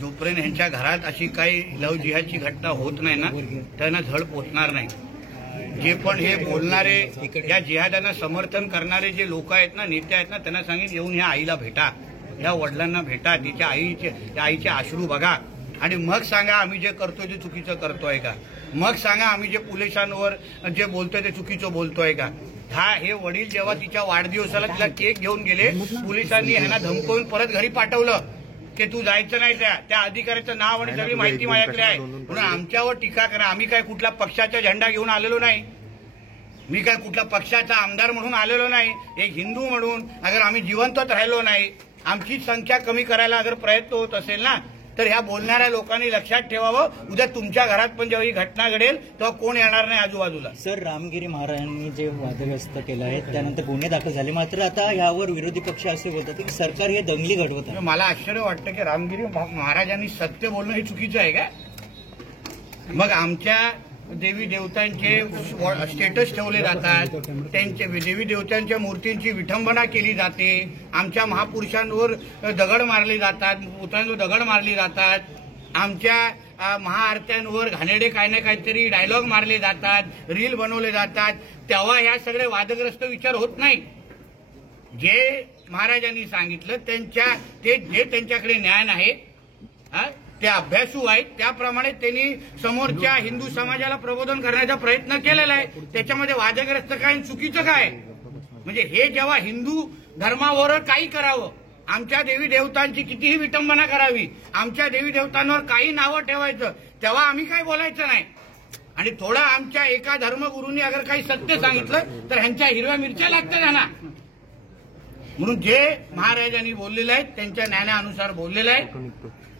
जोपर्यंत यांच्या घरात अशी काही लव जिहादची घटना होत नाही ना त्यांना झळ पोचणार नाही. जे पण हे बोलणारे या जिहादांना समर्थन करणारे जे लोक आहेत ना, नेते आहेत ना, त्यांना सांगेन येऊन ह्या आईला भेटा, या वडिलांना भेटा, तिच्या आईचे अश्रू बघा आणि मग सांगा आम्ही जे करतोय ते चुकीचं करतोय का. मग सांगा आम्ही जे पोलिसांवर जे बोलतोय ते चुकीचं बोलतोय का. हे वडील जेव्हा तिच्या वाढदिवसाला तिला केक घेऊन गेले, पोलिसांनी ह्यांना धमकवून परत घरी पाठवलं की तू जायचं नाही. त्या अधिकाऱ्याचं नाव आणि सगळी माहिती माझ्याकडे आहे, म्हणून आमच्यावर टीका करा. आम्ही काय कुठल्या पक्षाचा झेंडा घेऊन आलेलो नाही, मी काय कुठल्या पक्षाचा आमदार म्हणून आलेलो नाही. एक हिंदू म्हणून अगर आम्ही जिवंतच राहिलो नाही, आमची संख्या कमी करायला अगर प्रयत्न होत असेल ना, तर ह्या बोलणाऱ्या लोकांनी लक्षात ठेवावं, उद्या तुमच्या घरात पण जेव्हा ही घटना घडेल तेव्हा कोण येणार नाही आजूबाजूला. सर, रामगिरी महाराजांनी जे वादग्रस्त केलं आहे त्यानंतर गुन्हे दाखल झाले, मात्र आता यावर विरोधी पक्ष असे बोलतात की सरकार हे दंगली घडवत आहे. मला आश्चर्य वाटतं की रामगिरी महाराजांनी सत्य बोलणं हे चुकीचं आहे का. मग आमच्या देवी देवतांचे स्टेटस ठेवले जातात, त्यांच्या देवी देवतांच्या मूर्तींची विठंबना केली जाते, आमच्या महापुरुषांवर दगड मारले जातात, पुतळ्यांवर दगड मारले जातात, आमच्या महाआरत्यांवर घाणेरडे काही ना काहीतरी डायलॉग मारले जातात, रील बनवले जातात. तेव्हा ह्या सगळे वादग्रस्त विचार होत नाही. जे महाराजांनी सांगितलं जे त्यांच्याकडे ज्ञान आहे, ते अभ्यासू आहेत, त्याप्रमाणे त्यांनी समोरच्या हिंदू समाजाला प्रबोधन करण्याचा प्रयत्न केलेला आहे. त्याच्यामध्ये वादग्रस्त काय चुकीचं काय. म्हणजे हे जेव्हा हिंदू धर्मावर काही करावं, आमच्या देवी देवतांची कितीही विटंबना करावी, आमच्या देवी देवतांवर काही नावं ठेवायचं, तेव्हा आम्ही काय बोलायचं नाही. आणि थोडा आमच्या एका धर्मगुरूंनी अगर काही सत्य सांगितलं तर ह्यांच्या हिरव्या मिरच्या लागतात त्यांना. म्हणून जे महाराजांनी बोललेलं आहे त्यांच्या ज्ञानानुसार बोललेलं आहे.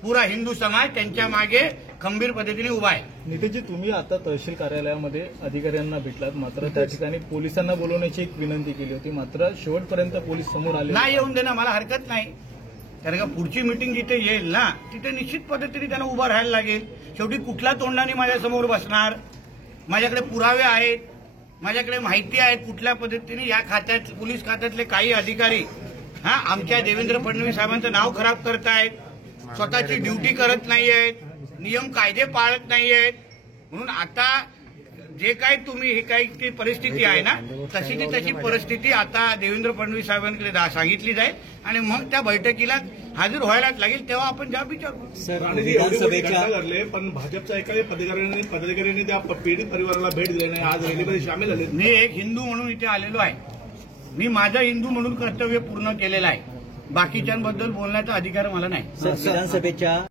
पुरा हिंदू समाज त्यांच्या मागे खंबीर पद्धतीने उभा आहे. नितेशजी, तुम्ही आता तहसील कार्यालयामध्ये अधिकाऱ्यांना भेटलात, मात्र त्या ठिकाणी पोलिसांना बोलवण्याची एक विनंती केली होती, मात्र शेवटपर्यंत पोलीस समोर आले नाही. येऊन देणं मला हरकत नाही, कारण का पुढची मीटिंग जिथे येईल ना तिथे निश्चित पद्धतीने त्यांना उभं राहायला लागेल. शेवटी कुठल्या तोंडाने माझ्यासमोर बसणार. माझ्याकडे पुरावे आहेत, माझ्याकडे माहिती आहे कुठल्या पद्धतीने या खात्यात पोलीस खात्यातले काही अधिकारी आमच्या देवेंद्र फडणवीस साहेबांचं नाव खराब करतायत, स्वतःची ड्युटी करत नाहीयेत, नियम कायदे पाळत नाहीयेत. म्हणून आता जे काही तुम्ही ही काही परिस्थिती आहे ना, तशी परिस्थिती आता देवेंद्र फडणवीस साहेबांकडे सांगितली जाईल आणि मग त्या बैठकीला हजर व्हायलाच लागेल, तेव्हा आपण जवाब विचारू. विधानसभेच्या पण भाजपच्या एका पदाधिकाऱ्यांनी त्या पीडित परिवाराला भेट दिली नाही, आज रॅलीमध्ये सामील झाले. मी एक हिंदू म्हणून इथे आलेलो आहे, मी माझं हिंदू म्हणून कर्तव्य पूर्ण केलेलं आहे. बाकीच्यांबद्दल बोलण्याचा अधिकार मला नाही. विधानसभेच्या